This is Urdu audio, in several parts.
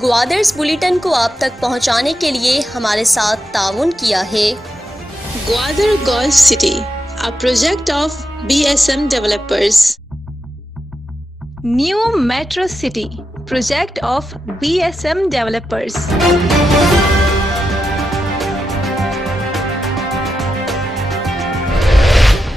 گوادرز بلیٹن کو آپ تک پہنچانے کے لیے ہمارے ساتھ تعاون کیا ہے۔ Gwadar golf city, a project of BSM developers. New Metro City, project of BSM developers.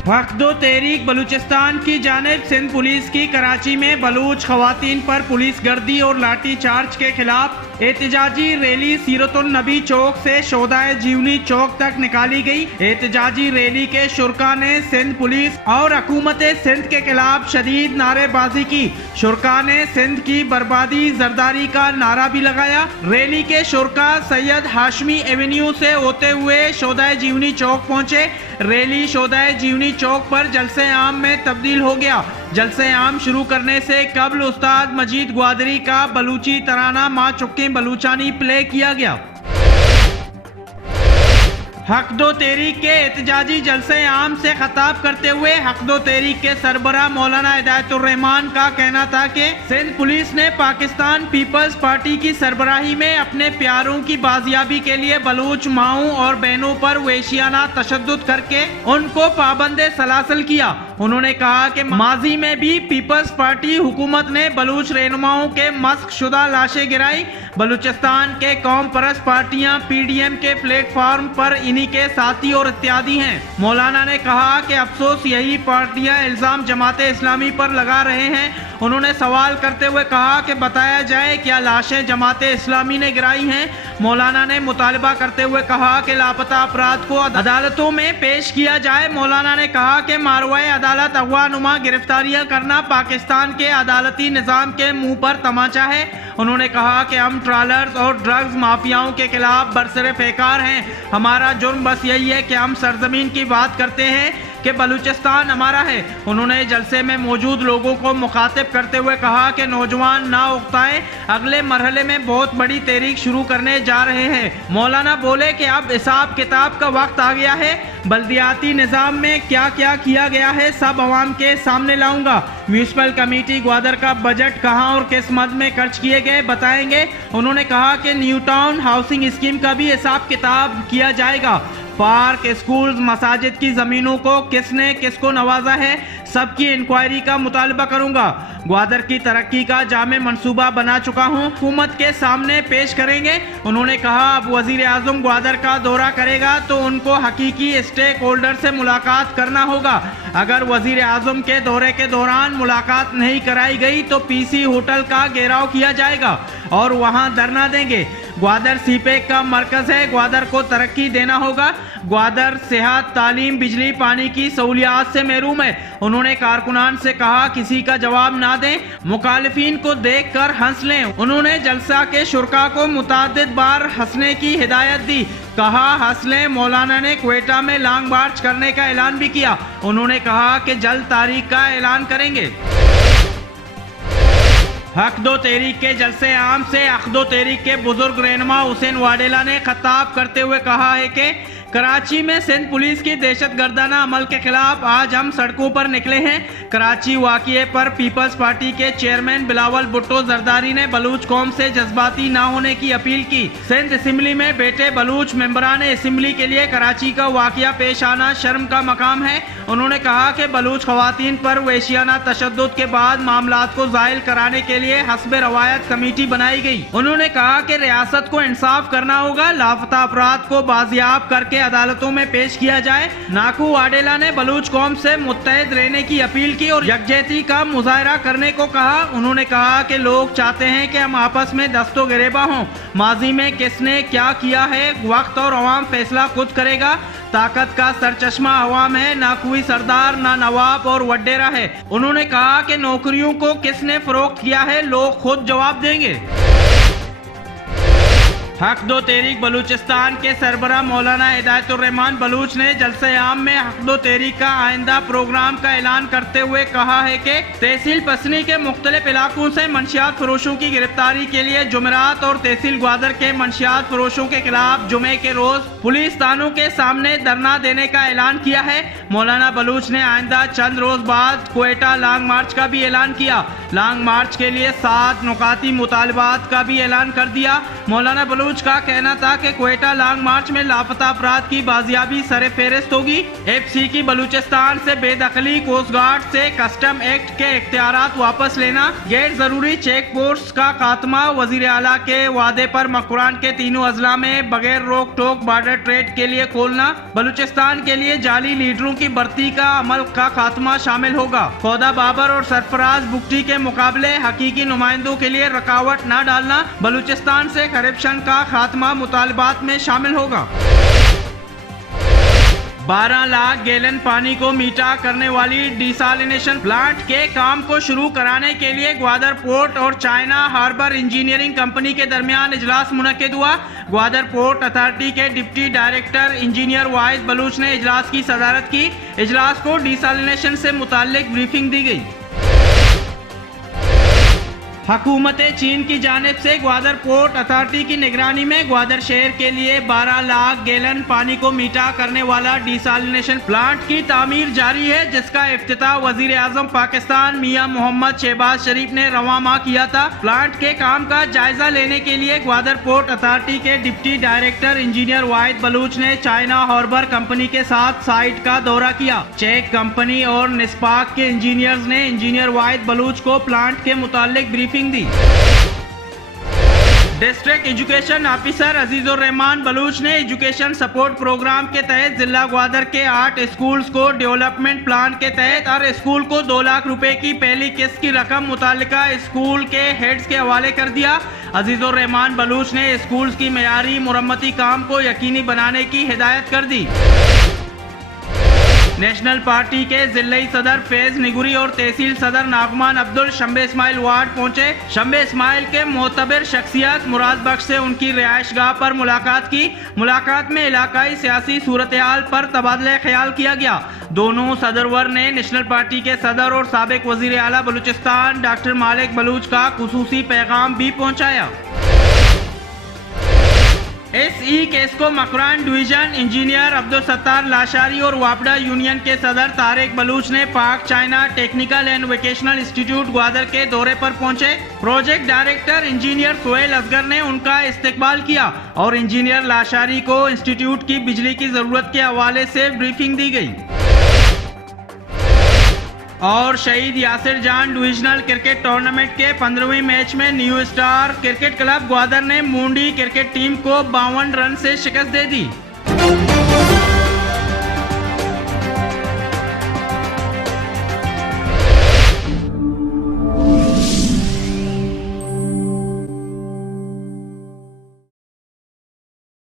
حق دو تحریک بلوچستان کی جانب سندھ پولیس کی کراچی میں بلوچ خواتین پر پولیس گردی اور لاٹھی چارج کے خلاف احتجاجی ریلی سیرت النبی چوک سے شہدائے جیونی چوک تک نکالی گئی۔ احتجاجی ریلی کے شرکاء نے سندھ پولیس اور حکومت سندھ کے خلاف شدید نعرے بازی کی۔ شرکاء نے سندھ کی بربادی زرداری کا نعرہ بھی لگایا۔ ریلی کے شرکاء سید ہاشمی ایونیو سے ہوتے ہوئے شہدائے جیونی چوک پہنچے۔ ریلی شہدائے جیونی چوک پر جلسے عام میں تبدیل ہو گیا۔ جلسے عام شروع کرنے سے قبل استاد مجید گوادری کا بلوچی ترانہ ماں چکیں بلوچانی پلے کیا گیا۔ حق دو تحریک کے احتجاجی جلسے عام سے خطاب کرتے ہوئے حق دو تحریک کے سربراہ مولانا ہدایت الرحمان کا کہنا تھا کہ سندھ پولیس نے پاکستان پیپلز پارٹی کی سربراہی میں اپنے پیاروں کی بازیابی کے لیے بلوچ ماؤں اور بہنوں پر وحشیانہ تشدد کر کے ان کو پابند سلاسل کیا۔ انہوں نے کہا کہ ماضی میں بھی پیپلز پارٹی حکومت نے بلوچ رہنماؤں کے مسخ شدہ لاشیں گرائی۔ بلوچستان کے قوم پرست پارٹیاں پی ڈی ایم کے پلیٹ فارم پر انہی کے ساتھی اور اتحادی ہیں۔ مولانا نے کہا کہ افسوس یہی پارٹیاں الزام جماعت اسلامی پر لگا رہے ہیں۔ انہوں نے سوال کرتے ہوئے کہا کہ بتایا جائے کیا لاشیں جماعت اسلامی نے گرائی ہیں۔ مولانا نے مطالبہ کرتے ہوئے کہا کہ لاپتہ افراد کو عدالتوں میں پیش کیا جائے۔ مولانا نے کہا کہ ماروائے عدالت اغوا نما گرفتاریاں کرنا پاکستان کے عدالتی نظام کے منہ پر تماچا ہے۔ انہوں نے کہا کہ ہم ٹرالرز اور ڈرگز مافیاؤں کے خلاف برسر پیکار ہیں۔ ہمارا جرم بس یہی ہے کہ ہم سرزمین کی بات کرتے ہیں کہ بلوچستان ہمارا ہے۔ انہوں نے جلسے میں موجود لوگوں کو مخاطب کرتے ہوئے کہا کہ نوجوان نہ اکتائیں، اگلے مرحلے میں بہت بڑی تحریک شروع کرنے جا رہے ہیں۔ مولانا بولے کہ اب حساب کتاب کا وقت آ گیا ہے۔ بلدیاتی نظام میں کیا کیا گیا ہے سب عوام کے سامنے لاؤں گا۔ میونسپل کمیٹی گوادر کا بجٹ کہاں اور کس مد میں خرچ کیے گئے بتائیں گے۔ انہوں نے کہا کہ نیو ٹاؤن ہاؤسنگ اسکیم کا بھی حساب کتاب کیا جائے گا۔ پارک، اسکولز، مساجد کی زمینوں کو کس نے کس کو نوازا ہے، سب کی انکوائری کا مطالبہ کروں گا۔ گوادر کی ترقی کا جامع منصوبہ بنا چکا ہوں، حکومت کے سامنے پیش کریں گے۔ انہوں نے کہا اب وزیر اعظم گوادر کا دورہ کرے گا تو ان کو حقیقی اسٹیک ہولڈر سے ملاقات کرنا ہوگا۔ اگر وزیر اعظم کے دورے کے دوران ملاقات نہیں کرائی گئی تو پی سی ہوٹل کا گھیراؤ کیا جائے گا اور وہاں دھرنا دیں گے۔ گوادر سی پیک کا مرکز ہے، گوادر کو ترقی دینا ہوگا۔ گوادر صحت، تعلیم، بجلی، پانی کی سہولیات سے محروم ہے۔ انہوں نے کارکنان سے کہا کسی کا جواب نہ دیں، مخالفین کو دیکھ کر ہنس لیں۔ انہوں نے جلسہ کے شرکاء کو متعدد بار ہنسنے کی ہدایت دی، کہا ہنس لیں۔ مولانا نے کوئٹہ میں لانگ مارچ کرنے کا اعلان بھی کیا۔ انہوں نے کہا کہ جلد تاریخ کا اعلان کریں گے۔ حق دو تحریک کے جلسے عام سے حق دو تحریک کے بزرگ رہنما حسین واڈیلا نے خطاب کرتے ہوئے کہا ہے کہ کراچی میں سندھ پولیس کی دہشت گردانہ عمل کے خلاف آج ہم سڑکوں پر نکلے ہیں۔ کراچی واقعے پر پیپلز پارٹی کے چیئرمین بلاول بھٹو زرداری نے بلوچ قوم سے جذباتی نہ ہونے کی اپیل کی۔ سندھ اسمبلی میں بیٹھے بلوچ ممبران اسمبلی کے لیے کراچی کا واقعہ پیش آنا شرم کا مقام ہے۔ انہوں نے کہا کہ بلوچ خواتین پر وحشیانہ تشدد کے بعد معاملات کو زائل کرانے کے لیے حسب روایت کمیٹی بنائی گئی۔ انہوں نے کہا کہ ریاست کو انصاف کرنا ہوگا، لاپتہ افراد کو بازیاب کر کے عدالتوں میں پیش کیا جائے۔ ناکو واڈیلا نے بلوچ قوم سے متحد رہنے کی اپیل کی اور یکجہتی کا مظاہرہ کرنے کو کہا۔ انہوں نے کہا کہ لوگ چاہتے ہیں کہ ہم آپس میں دست و گریباں ہوں۔ ماضی میں کس نے کیا کیا ہے وقت اور عوام فیصلہ خود کرے گا۔ طاقت کا سرچشمہ عوام ہے، نہ کوئی سردار، نہ نواب اور وڈیرا ہے۔ انہوں نے کہا کہ نوکریوں کو کس نے فروخت کیا ہے لوگ خود جواب دیں گے۔ حق دو تحریک بلوچستان کے سربراہ مولانا ہدایت الرحمان بلوچ نے جلسہ عام میں حق دو تحریک کا آئندہ پروگرام کا اعلان کرتے ہوئے کہا ہے کہ تحصیل پسنی کے مختلف علاقوں سے منشیات فروشوں کی گرفتاری کے لیے جمعرات اور تحصیل گوادر کے منشیات فروشوں کے خلاف جمعے کے روز پولیس تھانوں کے سامنے دھرنا دینے کا اعلان کیا ہے۔ مولانا بلوچ نے آئندہ چند روز بعد کوئٹہ لانگ مارچ کا بھی اعلان کیا۔ لانگ مارچ کے لیے 7 نکاتی مطالبات کا بھی اعلان کر دیا۔ مولانا بلوچ کا کہنا تھا کہ کوئٹہ لانگ مارچ میں لاپتہ افراد کی بازیابی سر فہرست ہوگی۔ ایف سی کی بلوچستان سے بے دخلی، کوسٹ گارڈ سے کسٹم ایکٹ کے اختیارات واپس لینا، غیر ضروری چیک پوسٹ کا خاتمہ، وزیر اعلیٰ کے وعدے پر مکران کے تینوں اضلاع میں بغیر روک ٹوک بارڈر ٹریڈ کے لیے کھولنا، بلوچستان کے لیے جعلی لیڈروں کی بھرتی کا عمل کا خاتمہ شامل ہوگا۔ خدا بابر اور سرفراز بگٹی کے مقابلے حقیقی نمائندوں کے لیے رکاوٹ نہ ڈالنا، بلوچستان سے کرپشن کا خاتمہ مطالبات میں شامل ہوگا۔ 12 لاکھ گیلن پانی کو میٹھا کرنے والی ڈیسالینیشن پلانٹ کے کام کو شروع کرانے کے لیے گوادر پورٹ اور چائنا ہاربر انجینئرنگ کمپنی کے درمیان اجلاس منعقد ہوا۔ گوادر پورٹ اتھارٹی کے ڈپٹی ڈائریکٹر انجینئر واعظ بلوچ نے اجلاس کی صدارت کی۔ اجلاس کو ڈیسالینیشن سے متعلق بریفنگ دی گئی۔ حکومت چین کی جانب سے گوادر پورٹ اتھارٹی کی نگرانی میں گوادر شہر کے لیے 12 لاکھ گیلن پانی کو میٹھا کرنے والا ڈیسالینیشن پلانٹ کی تعمیر جاری ہے، جس کا افتتاح وزیر اعظم پاکستان میاں محمد شہباز شریف نے رواں ماہ کیا تھا۔ پلانٹ کے کام کا جائزہ لینے کے لیے گوادر پورٹ اتھارٹی کے ڈپٹی ڈائریکٹر انجینئر واحد بلوچ نے چائنا ہاربر کمپنی کے ساتھ سائٹ کا دورہ کیا۔ چیک کمپنی اور نسپاک کے انجینئرز نے انجینئر واحد بلوچ کو پلانٹ کے متعلق بریفنگ دی۔ ڈسٹرکٹ ایجوکیشن آفیسر عزیز الرحمان بلوچ نے ایجوکیشن سپورٹ پروگرام کے تحت ضلع گوادر کے 8 اسکولز کو ڈیولپمنٹ پلان کے تحت ہر اسکول کو 2 لاکھ روپے کی پہلی قسط کی رقم متعلقہ اسکول کے ہیڈز کے حوالے کر دیا۔ عزیز الرحمان بلوچ نے اسکولز کی معیاری مرمتی کام کو یقینی بنانے کی ہدایت کر دی۔ نیشنل پارٹی کے ضلعی صدر فیض نگوری اور تحصیل صدر ناگمان عبدل شمبے اسماعیل وارڈ پہنچے۔ شمبے اسماعیل کے معتبر شخصیت مراد بخش سے ان کی رہائش گاہ پر ملاقات کی۔ ملاقات میں علاقائی سیاسی صورتحال پر تبادلہ خیال کیا گیا۔ دونوں صدرور نے نیشنل پارٹی کے صدر اور سابق وزیر اعلیٰ بلوچستان ڈاکٹر مالک بلوچ کا خصوصی پیغام بھی پہنچایا۔ ایس ای کیس کو مکران ڈویژن انجینئر عبدالستار لاشاری اور واپڈا یونین کے صدر طارق بلوچ نے پاک China technical and vocational institute Gwadar کے دورے پر پہنچے۔ Project director engineer Sohail Asghar نے ان کا استقبال کیا اور انجینئر لاشاری کو انسٹیٹیوٹ کی بجلی کی ضرورت کے حوالے سے بریفنگ دی گئی۔ اور شہید یاسر جان ڈویژنل کرکٹ ٹورنامنٹ کے 15ویں میچ میں new star cricket club Gwadar نے مونڈی کرکٹ ٹیم کو 52 رن سے شکست دے دی۔